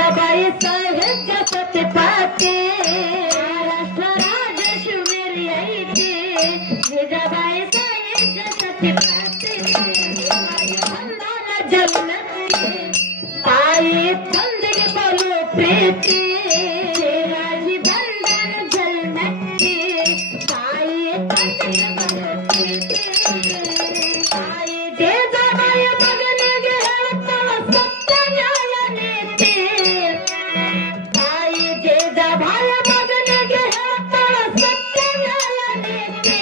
जिजाबाई साहेब छत्रपती महाराष्ट्र राज्य शिवनेरी ऐती जिजाबाई साहेब छत्रपती बंधारा जन्नती ताई ತಂದೆಗೆ ಬಲು ಪ್ರೀತಿ ರಾಜಿ ಬಂಧನ ಜನ್ಮಕ್ಕೆ ತಾಯಿ ತಂದೆಗೆ ಬಲು ಪ್ರೀತಿ ತಾಯಿ ಜೇಜಾಬಾಯಿ ಮಗನಿಗೆ ಹೇಳ್ತಾಳ ಸತ್ಯ ನ್ಯಾಯ ನೀತಿ ತಾಯಿ ಜೇಜಾಬಾಯಿ ಮಗನಿಗೆ ಹೇಳ್ತಾಳ ಸತ್ಯ ನ್ಯಾಯ ನೀತಿ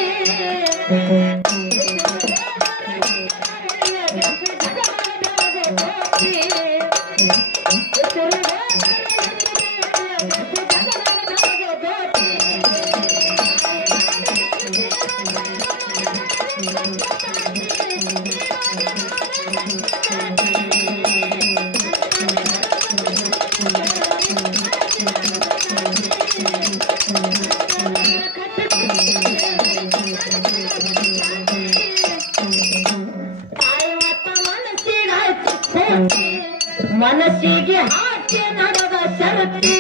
ಮನಸ್ಸಿಗೆ ಹಾಕಿ ನಡೆದ ಶರತಿ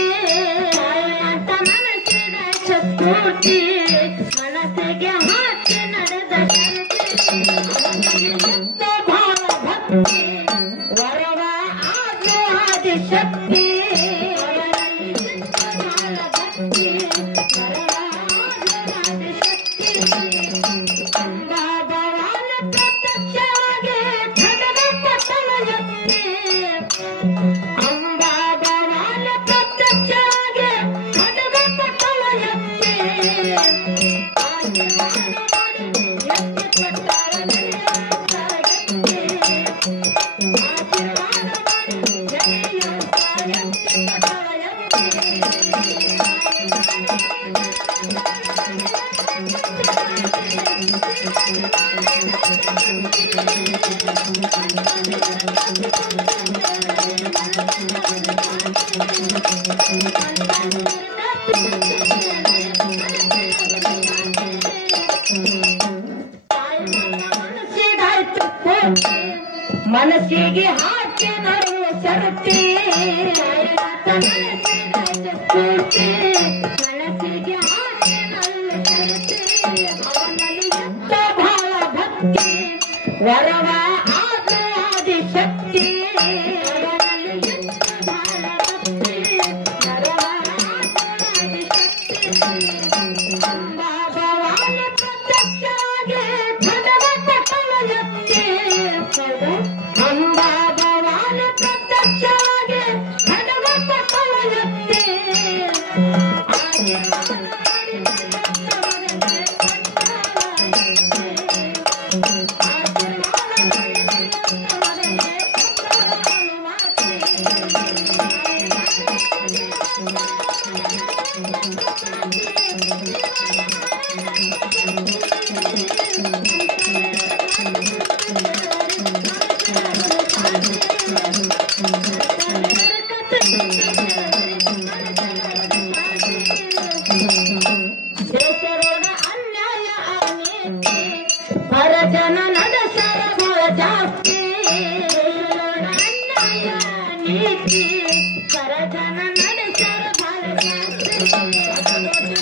ಅಂತ ಮನಸ್ಸಿಗೆ ಸ್ಫೂರ್ತಿ ಮನಸ್ಸಿಗೆ ಹಾಕಿ ನಡೆದ ಶರತಿ ಭಾವ ಭಕ್ತಿ ವರವ ಆದು ಆದಿ ಶಕ್ತಿ ಭಕ್ತಿ ವರವ ಆದು ಆದಿ ಶಕ್ತಿ ಭಗವಾನ ಪ್ರತ್ಯಕ್ಷವಾಗಿ ಖಡ್ಗ ಪಟ್ಟಣ ಎತ್ತಿ ಅಂಬಾ ಭವಾನ ಪ್ರತ್ಯಕ್ಷವಾಗಿ ಖಡ್ಗ ಪಟ್ಟಣ ಎತ್ತಿ ಮನಸ್ಸಿಗೆ ಹಾಕಿ ನಡೆಯುವ ಶರತಿ ಮನಸ್ಸಿಗೆ ಹಾಕಿ ನಡೆಯುವ ಶರತಿ ಅವನಲ್ಲಿ ಎಂತ ಭಾಳ ಭಕ್ತಿ ವರವ ಆದ ಆದಿ ಶಕ್ತಿ ಅವನಲ್ಲಿ ಎಂತ ಭಾಳ ಭಕ್ತಿ ವರವ ಆದ ಆದಿ ಶಕ್ತಿ ಭಗವಾನ ಪ್ರತ್ಯಕ್ಷವಾಗಿ ಖಡ್ಗ ಪಟ್ಟಣ ಎತ್ತಿ ಅಂಬಾ ಭವಾನ ಪ್ರತ್ಯಕ್ಷವಾಗಿ ಖಡ್ಗ ಪಟ್ಟಣ ಎತ್ತಿ ದೇಶರೋಡ ಅನ್ಯಾಯ ಅನೀತಿ ಪರಜನ ನಡೆಸರ ಬಹಳ ಜಾಸ್ತಿ ದೇಶರೋಡ ಅನ್ಯಾಯ ಅನೀತಿ ಪರಜನ ನಡೆಸರ ಬಹಳ ಜಾಸ್ತಿ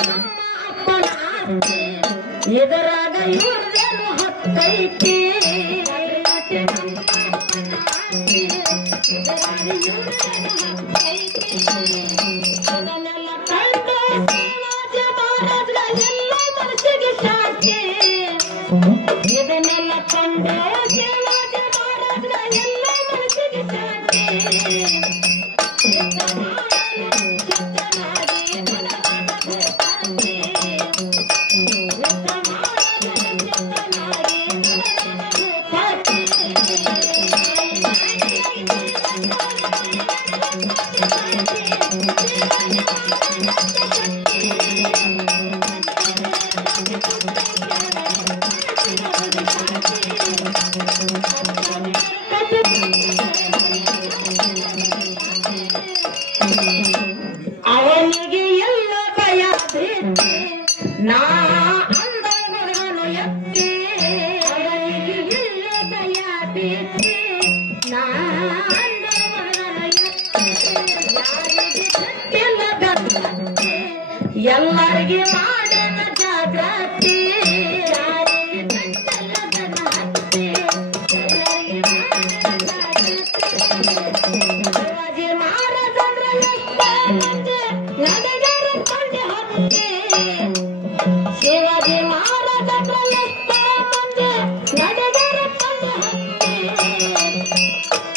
ನಮ್ಮ ಅಪ್ಪನ ಆಸ್ತಿ ಇದರಾಗ ಇವ್ರದೇನು ಹತ್ತೈತಿ ನಮ್ಮ ಅಪ್ಪನ ಆಸ್ತಿ ಇದರಾಗ ಇವ್ರದೇನು ಹತ್ತೈತಿ ಅದನ್ನೆಲ್ಲ ಕಂಡು ಶಿವಾಜಿ ಮಹಾರಾಜರ ಎಲ್ಲ ಮನಸ್ಸಿಗೆ ಶಾಂತಿ ಇದನ್ನೆಲ್ಲ ಕಂಡು ಶಿವಾಜಿ ಮಹಾರಾಜರ ಎಲ್ಲ ಮನಸ್ಸಿಗೆ ಶಾಂತಿ ಅವನಿಗೆ ಎಲ್ಲ ಭಯ ಪ್ರೀತಿ ನಾ ಅಂದ ಗುರುವನು ಎತ್ತಿ ಅವನಿಗೆ ಎಲ್ಲ ಭಯ ಪ್ರೀತಿ ನಾ ಅಂದ ಗುರುವನು ಎತ್ತಿ ಎಲ್ಲರಿಗೆ ಮಾಡನ ಜಾಗೃತಿ ಯಾರಿಗೆ ಕಟ್ಟಲ್ಲದನ ಹತ್ತಿ ಎಲ್ಲರಿಗೆ ಮಾಡನ ಜಾಗೃತಿ ಶಿವಾಜಿ ಮಹಾರಾಜರ ಮಂದಿ ನಡೆಗರು ಕೊಂಡೆ ಹತ್ತಿ ಶಿವಾಜಿ ಮಹಾರಾಜರ ಮಂದಿ ನಡೆಗರು ಕೊಂಡೆ ಹತ್ತಿ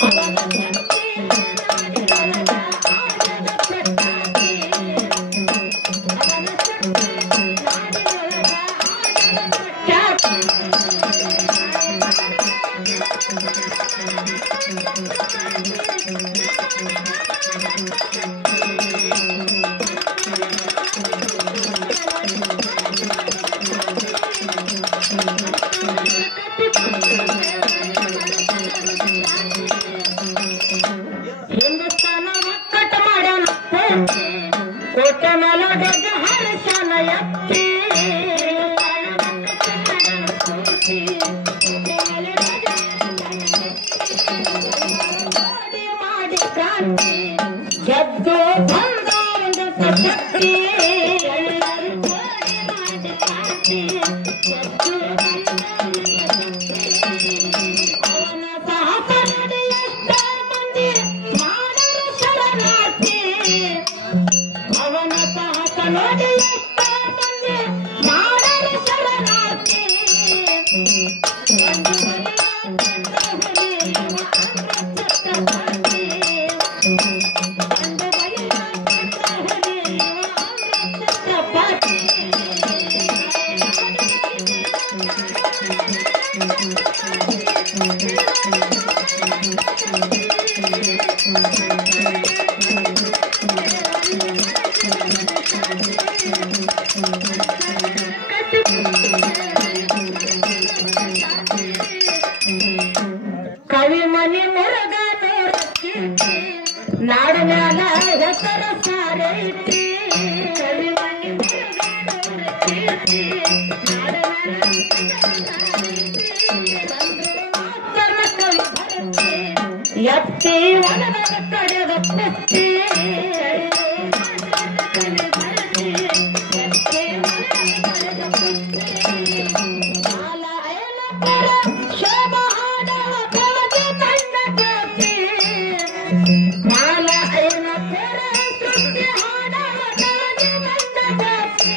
ಅವನ ಶಕ್ತಿ ನಾಡಿನೊಳಗ ಆಡದ ಪ್ರತಾಪಿ ಅವನ ಶಕ್ತಿ ನಾಡಿನೊಳಗ ಆಡದ ಹಿಂದೂಸ್ತಾನ ಒಕ್ಕಟ ಮಾಡ್ಯಾನ ಕೋಟೆ ಮೇಲೊಡೆದ ಹರ್ಷನ ಎತ್ತಿ ಮಾಡಿ ಕ್ರಾಂತಿ ಗೆದ್ದು ಬಂದ ಒಂದು ಶಕ್ತಿ ಎಲ್ಲರೂ ಕೋಡಿ ಮಾಡಿ ಕ್ರಾಂತಿ ಗೆದ್ದು ಬಂದ ಅವನ ಸಾಹಸ ನೋಡಿ ಎಷ್ಟೋ ಮಂದಿ ಮಾಡರು ಶರಣಾರ್ಥಿ ಅವನ ಸಾಹಸ ನೋಡಿ ಎಷ್ಟೋ ಮಂದಿ ಮಾಡರು ಶರಣಾರ್ಥಿ ಒಂದು ಬಲಿಯ ಛತ್ರಪತಿ ಒಂದು ಬಲಿಯ ಛತ್ರಪತಿ ಕವಿ ಮನಿ ಮುರುಗನೂರ ಕೀರ್ತಿ ನಾಡಿನ ಹೆಸರ ಸಾರೈತಿ ಕವಿ ಮನಿ ಮುರುಗನೂರ ಕೀರ್ತಿ ಕವಿ ಭರತಿ ಎತ್ತಿ ಒಣದ ಕಡೆದ ಪುತ್ತಿ ಕವಿ ಭರತಿ ಎತ್ತಿ ಒಣದ ಕಡೆದ ಪುತ್ತಿ ಕಾಲ ಐನಪ್ಪರ ಶೋಭಾ ಹಾಡುವ ಕವಚ ತಂಡ ಜ್ಯೋತಿ ಕಾಲ ಐನಪ್ಪರ ಸೃಷ್ಟಿ ಹಾಡುವ ಕವಚ ತಂಡ ಜ್ಯೋತಿ